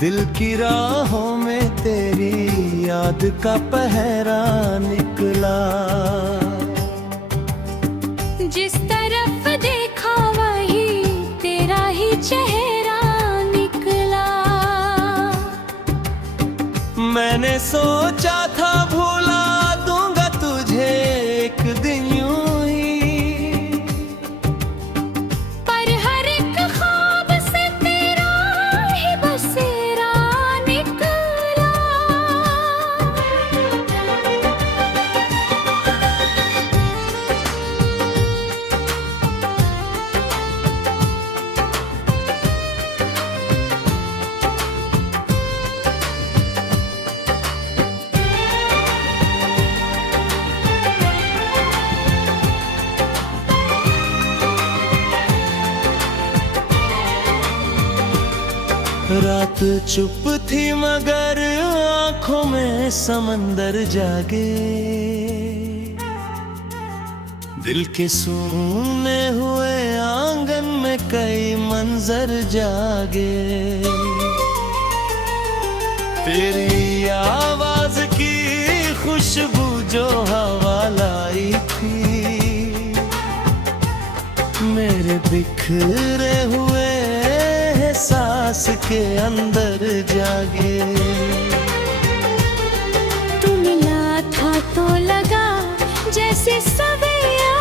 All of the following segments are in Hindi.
दिल की राहों में तेरी याद का पहरा निकला। जिस तरफ देखा वही तेरा ही चेहरा निकला। मैंने सोचा था भुला दूंगा तुझे एक दिन यूं ही, पर हर एक ख्वाब से तेरा ही बसेरा निकला। रात चुप थी मगर आंखों में समंदर जागे। दिल के सूने हुए आंगन में कई मंजर जागे। तेरी आवाज की खुशबू जो हवा लाई थी, मेरे बिखरे हुए सांस के अंदर जागे। तू मिला था तो लगा जैसे सवेरा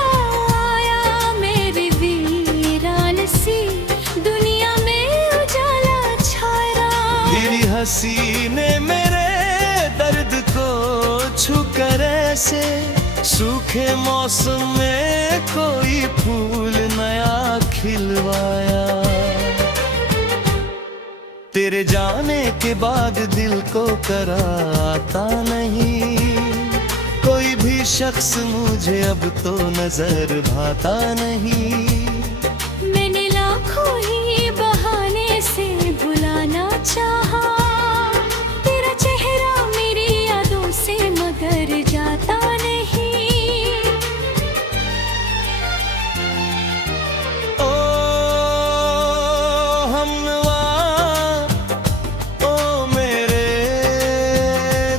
आया। मेरी वीरान सी दुनिया में उजाला छाया। तेरी हंसी ने मेरे दर्द को छू कर ऐसे सूखे मौसम में कोई फूल नया खिलवाया। तेरे जाने के बाद दिल को कराता नहीं, कोई भी शख्स मुझे अब तो नजर भाता नहीं। मैंने लाखों ही बहाने से भुलाना चाहा, तेरा चेहरा मेरी यादों से मगर जाता नहीं। ओ हमनवा, ओ मेरे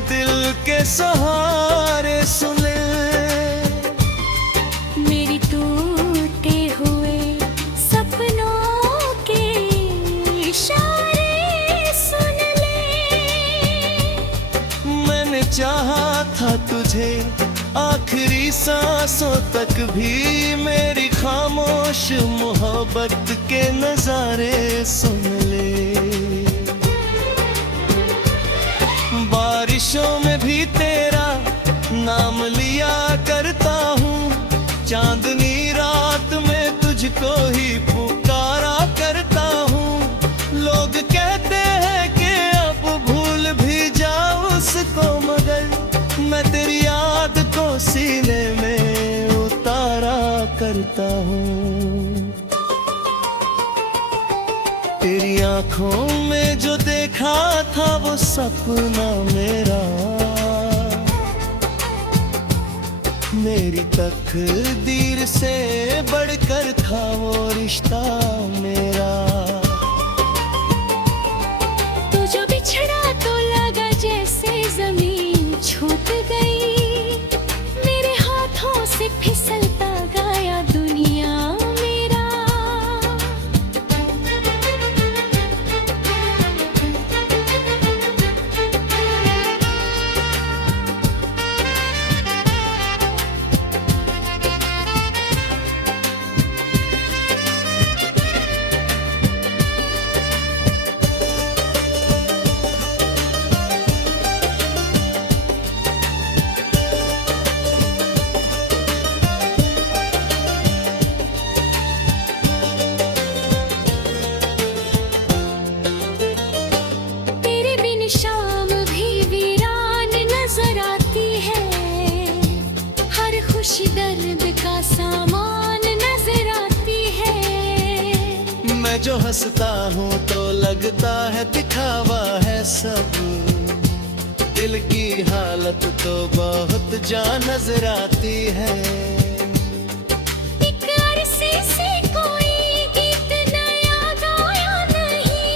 दिल के सहारे सुने, मेरी टूटे हुए सपनों के इशारे सुन ले। मैंने चाहा था तुझे आखिरी सांसों तक भी, मेरी खामोश मोहब्बत के नजारे सुन ले। बारिशों में भी तेरा नाम लिया करता हूँ, चांदनी रात में तुझको ही पुकारा करता हूँ। लोग कहते हैं कि अब भूल भी जाऊँ उसको, मगर मैं तेरी याद को सीने में उतारा करता हूँ। तेरी आंखों में जो देखा था वो सपना मेरा, मेरी तकदीर से बढ़कर था वो रिश्ता मेरा। तू जो बिछड़ा तो लगा जैसे जमीन छूट गई। मेरे हाथों से फिसलता गया दुनिया मेरा। तेरे बिन शाम भी वीरान नजर आती है। हर खुशी दर्द का सामान नजर आती है। मैं जो हंसता हूँ तो लगता है दिखावा है सब, दिल की हालत तो बहुत जा नजर आती है। एक अरसे से कोई गीत नया गाया नहीं,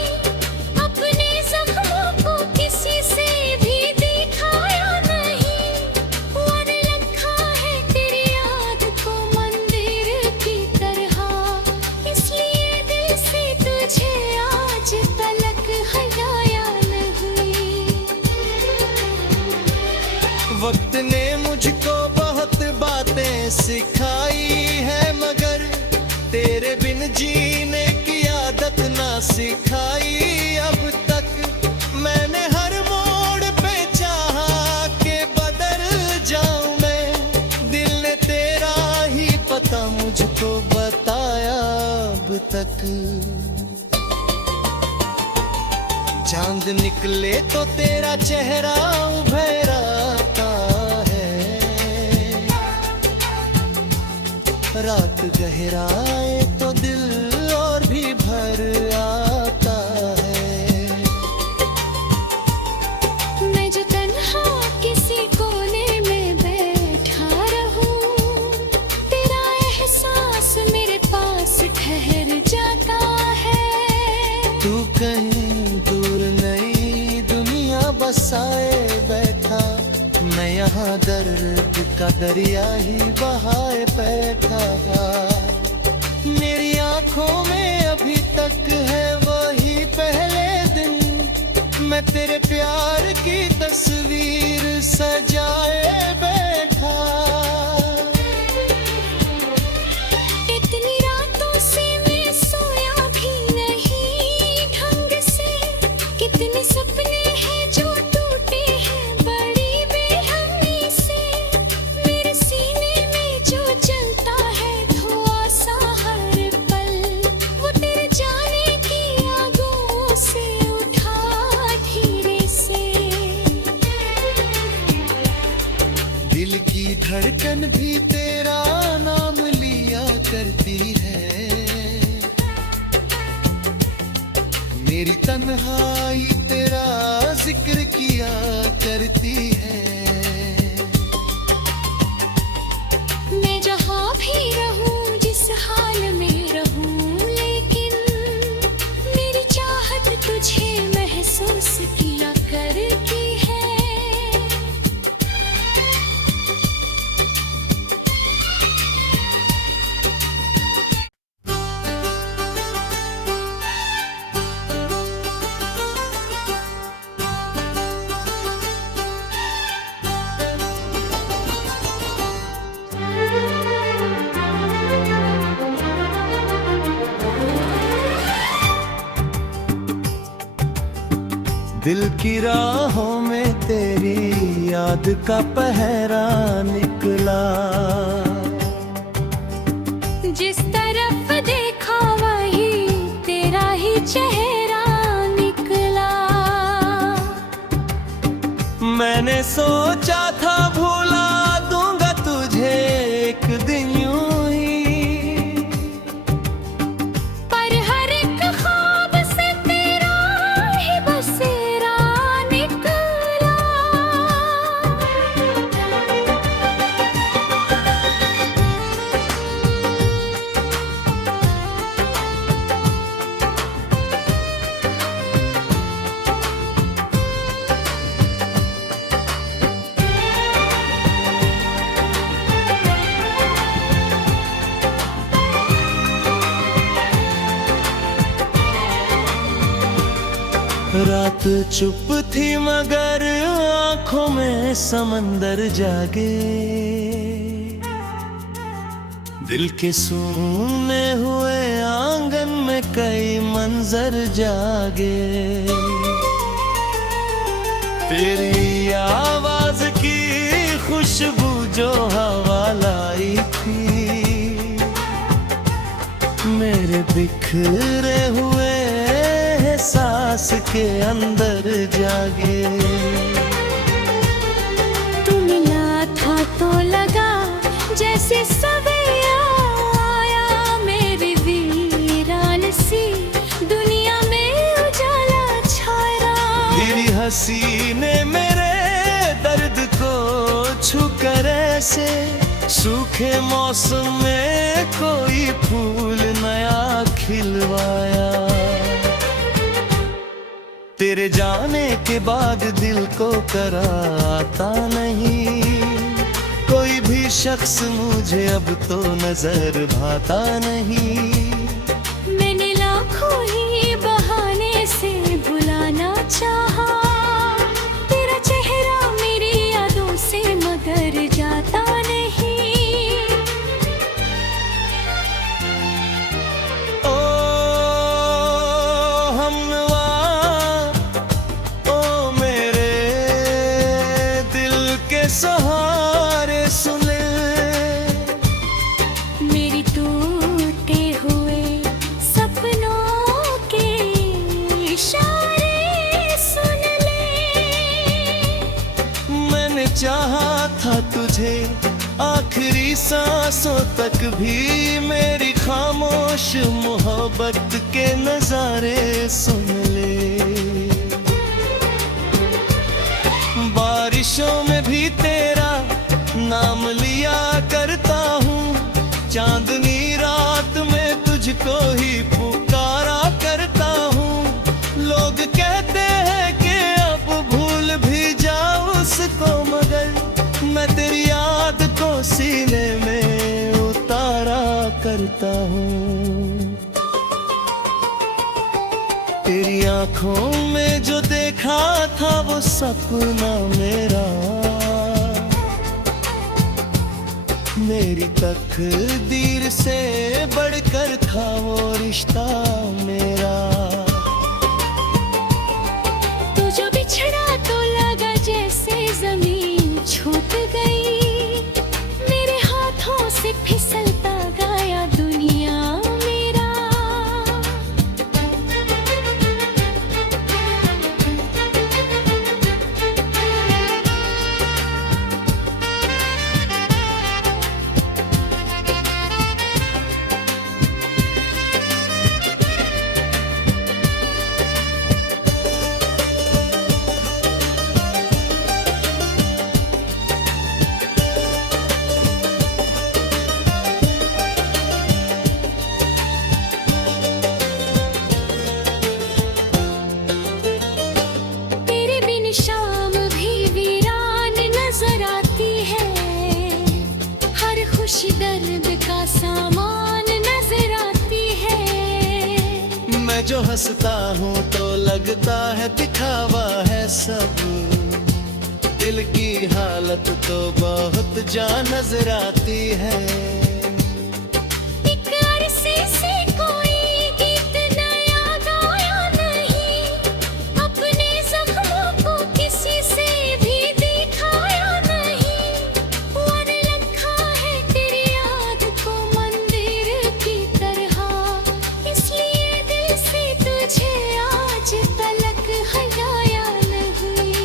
अपने ज़ख्म तेरे बिन जीने की आदत ना सिखाई अब तक। मैंने हर मोड़ पे चाहा कि बदल जाऊं मैं, दिल ने तेरा ही पता मुझको बताया अब तक। चांद निकले तो तेरा चेहरा उभर आता है, रात गहराए तो दिल और भी भर आता है। मैं जो तन्हा किसी कोने में बैठा रहूं, तेरा एहसास मेरे पास ठहर जाता है। तू कहीं दूर नई दुनिया बसाए बैठा, मैं यहाँ दर्द का दरिया ही बहाए बैठा। मेरी आंखों में अभी तक है वही पहले दिन, मैं तेरे प्यार की तस्वीर सजाए बैठा। इतनी रातों से मैं सोया भी नहीं ढंग से, कितने सपने हैं जो टूटे हैं बड़ी बेरहमी से। मेरे सीने में जो जलता है धुआं सा हर पल, वो तेरे जाने की आगों से उठा धीरे से। दिल की धड़कन भी तेरा नाम लिया करती है, मेरी तन्हाई तेरा जिक्र किया करती है। मैं जहाँ भी रहूं जिस हाल में रहूं, लेकिन मेरी चाहत तुझे महसूस किया करती है। दिल की राहों में तेरी याद का पहरा निकला, जिस तरफ देखा वही तेरा ही चेहरा निकला। मैंने सोचा था भुला दूंगा तुझे एक दिन यूं ही, पर हर एक ख्वाब से तेरा ही बसेरा निकला। रात चुप थी मगर आंखों में समंदर जागे, दिल के सूने हुए आंगन में कई मंजर जागे। तेरी आवाज की खुशबू जो हवा लाई थी, मेरे बिखरे हुए सांस के अंदर जागे। तू मिला था तो लगा जैसे सवेरा आया, मेरी वीरान सी दुनिया में उजाला छाया। तेरी हंसी ने मेरे दर्द को छू कर ऐसे, सूखे मौसम में कोई फूल नया खिलवाया। तेरे जाने के बाद दिल को कराता नहीं, कोई भी शख्स मुझे अब तो नजर भाता नहीं। मैंने लाखों ही बहाने से बुलाना चाहा, तेरा चेहरा मेरी यादों से मगर जाता नहीं। तुझे आखिरी सांसों तक भी मेरी खामोश मोहब्बत के नजारे सुन ले। बारिशों में भी तेरा नाम लिया करता हूँ, चांदनी रात में तुझको ही पुकारा करता हूँ। लोग कहते हैं कि अब भूल भी जाऊँ उसको, मगर मैं तेरी याद को सीने में उतारा करता हूँ। तेरी आंखों में जो देखा था वो सपना मेरा, मेरी तकदीर से बढ़कर था वो रिश्ता मेरा। तू जो बिछड़ा तो लगा जैसे जमीन छूट गई, मेरे हाथों से फिसलता गया दुनिया मेरा। खुशी दर्द का सामान नजर आती है। मैं जो हंसता हूँ तो लगता है दिखावा है सब, दिल की हालत तो बहुत जा नजर आती है। एक अरसे से कोई गीत नया गाया नहीं, अपने जख्मों को किसी से भी दिखाया नहीं। वर रखा है तेरी याद को मंदिर की तरह, इसलिए दिल से तुझे आज तलक हटाया नहीं।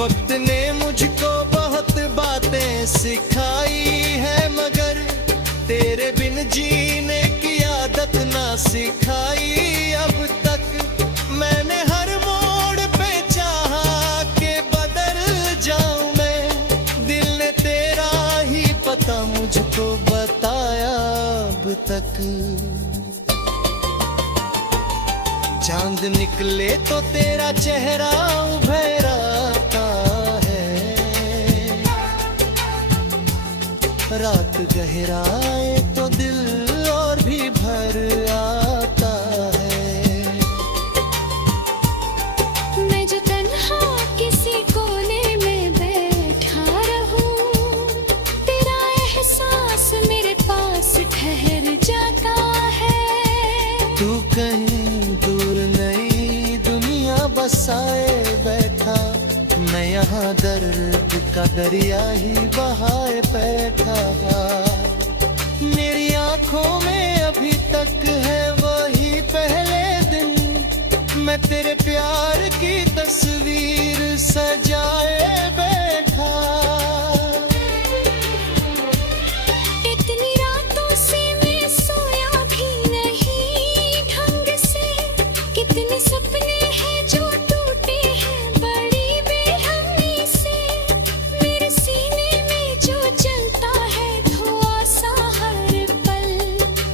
वक्त ने मुझको बहुत बातें सिखाई है, मगर तेरे बिन जीने की आदत ना सिखाई अब तक। मैंने हर मोड़ पे चाहा कि बदल जाऊं मैं, दिल ने तेरा ही पता मुझको बताया अब तक। चांद निकले तो तेरा चेहरा उभर आता है, रात गहराए तो दिल और भी भर आता है। मैं जो तन्हा किसी कोने में बैठा रहूं, तेरा एहसास मेरे पास ठहर जाता है। तू कहीं दूर नई दुनिया बसाए बैठा, मैं यहाँ दर्द का दरिया ही बहाए बैठा। मेरी आंखों में अभी तक है वही पहले दिन, मैं तेरे प्यार की तस्वीर सजाए बैठा। इतनी रातों से मैं सोया भी नहीं ढंग से, कितने सपने हैं जो टूटे हैं बड़ी बेरहमी से। मेरे सीने में जो जलता है धुआं सा हर पल,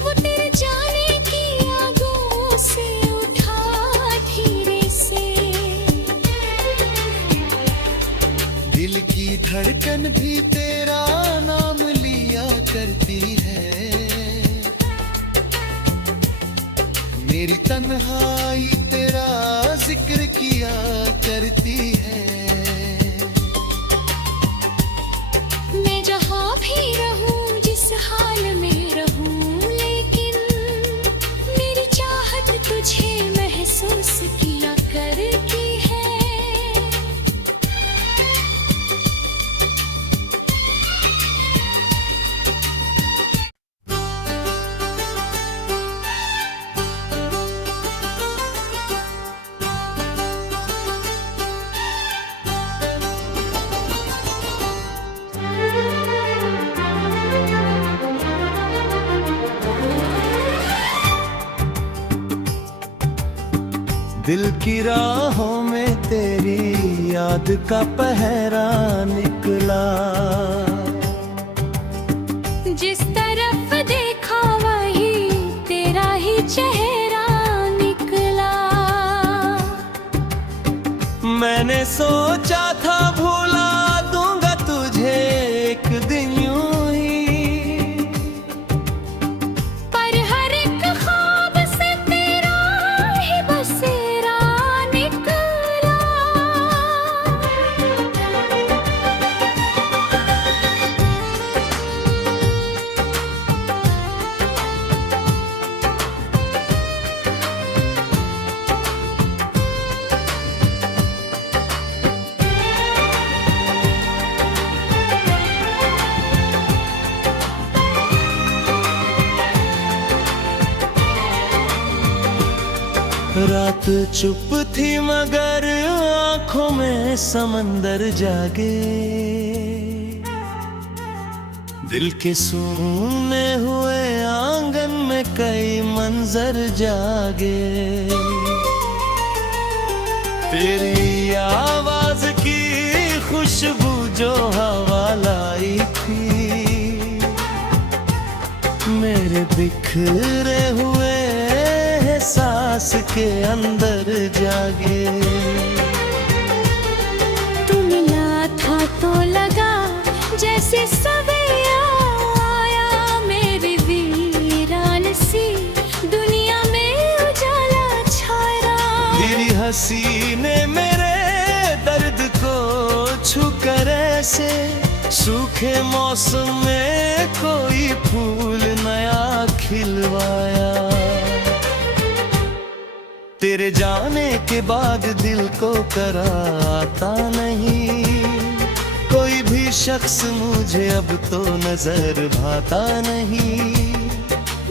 वो तेरे जाने की आगों से उठा धीरे से। दिल की धड़कन भी तेरा नाम लिया करती है, मेरी तन्हाई तेरा जिक्र किया करती है। मैं जहाँ भी रहूं जिस हाल में रहूं, लेकिन मेरी चाहत तुझे महसूस किया करती है। दिल की राहों में तेरी याद का पहरा निकला। जिस तरफ देखा वही तेरा ही चेहरा निकला। मैंने सोचा था भुला दूंगा तुझे एक दिन यूं ही, पर हर एक ख्वाब से तेरा ही बसेरा निकला। रात चुप थी मगर आंखों में समंदर जागे। दिल के सूने हुए आंगन में कई मंजर जागे। तेरी आवाज की खुशबू जो हवा लाई थी, मेरे बिखरे हुए सांस के अंदर जागे। तू मिला था तो लगा जैसे सवेरा आया। मेरी वीरान सी दुनिया में उजाला छाया। तेरी हंसी ने मेरे दर्द को छू कर ऐसे सूखे मौसम में कोई फूल नया खिलवाया। तेरे जाने के बाद दिल को कराता नहीं, कोई भी शख्स मुझे अब तो नजर भाता नहीं।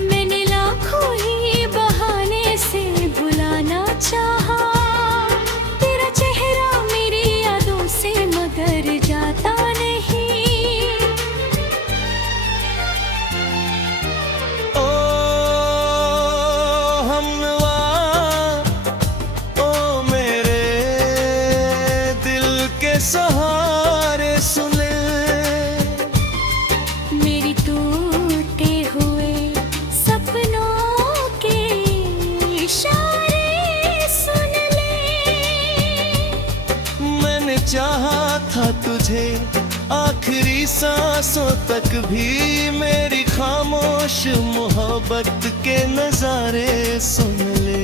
मैंने लाखों ही बहाने से बुलाना चाहा, तेरा चेहरा मेरी यादों से मगर जाता नहीं। ओ हमनवा, ओ मेरे दिल के सहारे सुन ले। मेरी टूटे हुए सपनों के इशारे सुन ले। मैंने चाहा था तुझे आखिरी सांसों तक भी, मेरी खामोश मोहब्बत के नजारे सुन ले।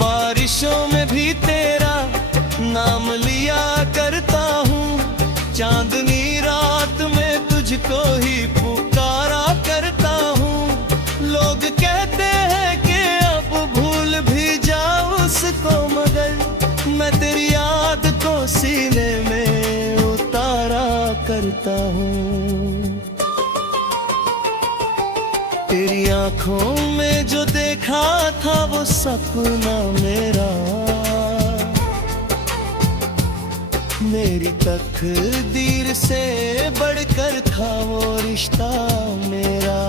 बारिशों में भी तेरा नाम लिया करता हूँ, चांदनी रात में तुझको ही पुकारा करता हूँ। लोग कहते हैं कि अब भूल भी जाओ उसको, मगर मैं तेरी याद को सीने में उतारा करता हूँ। तेरी आंखों में जो देखा था वो सपना मेरा, मेरी तकदीर से बढ़कर था वो रिश्ता मेरा।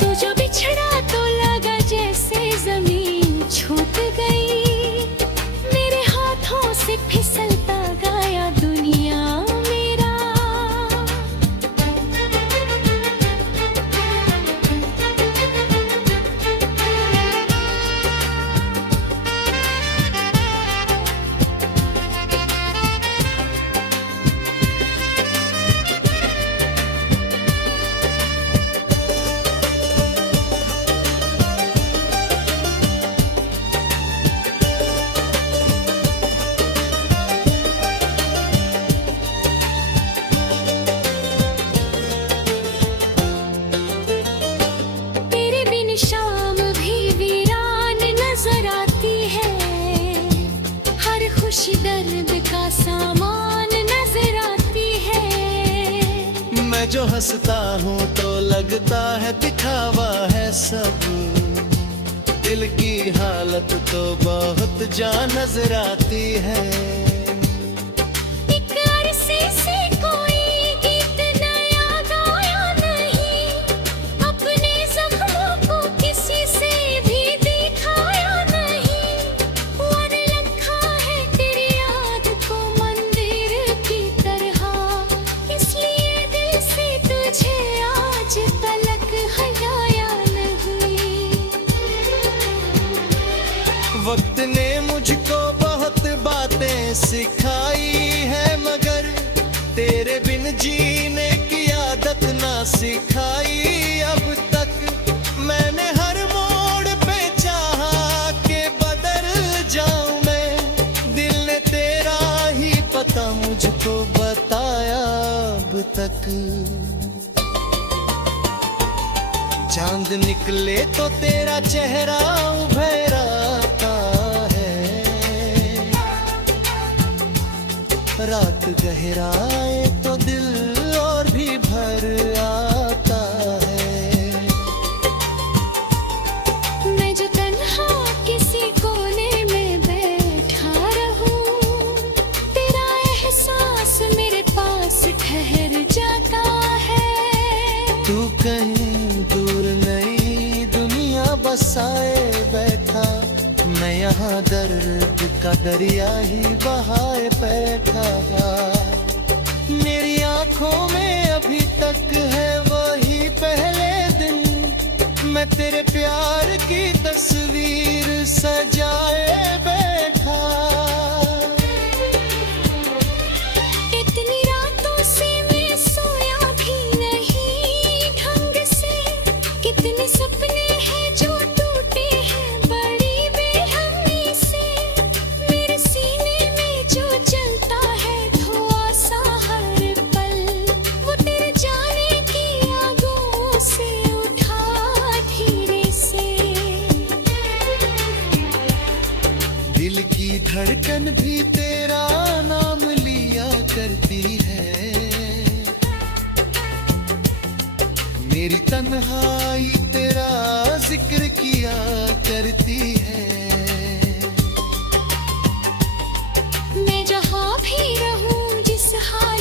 तू जो बिछड़ा तो लगा जैसे जमीन छूट गई। मेरे हाथों से फिसलता गया दुनिया मेरा। तेरे बिन शाम भी वीरान नजर आती है। हर खुशी दर्द का सामान नजर आती है। मैं जो हंसता हूँ तो लगता है दिखावा है सब, दिल की हालत तो बहुत जा नजर आती है। एक अरसे से कोई गीत नया गाया नहीं, अपने ज़ख्म तेरे बिन जीने की आदत ना सिखाई अब तक। मैंने हर मोड़ पे चाहा कि बदल जाऊं मैं, दिल ने तेरा ही पता मुझको बताया अब तक। चांद निकले तो तेरा चेहरा उभर आता है, रात गहराए तो दिल और भी भर आता है। मैं जो तन्हा किसी कोने में बैठा रहूं, तेरा एहसास मेरे पास ठहर जाता है। तू कहीं दूर नई दुनिया बसाए बैठा, मैं यहाँ दर्द का दरिया ही बहाए बैठा। मेरी आंखों में अभी तक है वही पहले दिन, मैं तेरे प्यार की तस्वीर सजाए बैठा। इतनी रातों से मैं सोया भी नहीं ढंग से, कितने सपने हैं जो टूटे हैं बड़ी बेरहमी से। मेरे सीने में जो जलता है धुआं सा हर पल, वो तेरे जाने की आगों से उठा धीरे से। दिल की धड़कन भी तेरा नाम लिया करती है, मेरी तन्हाई तेरा जिक्र किया करती है। मैं जहाँ भी रहूं जिस हाल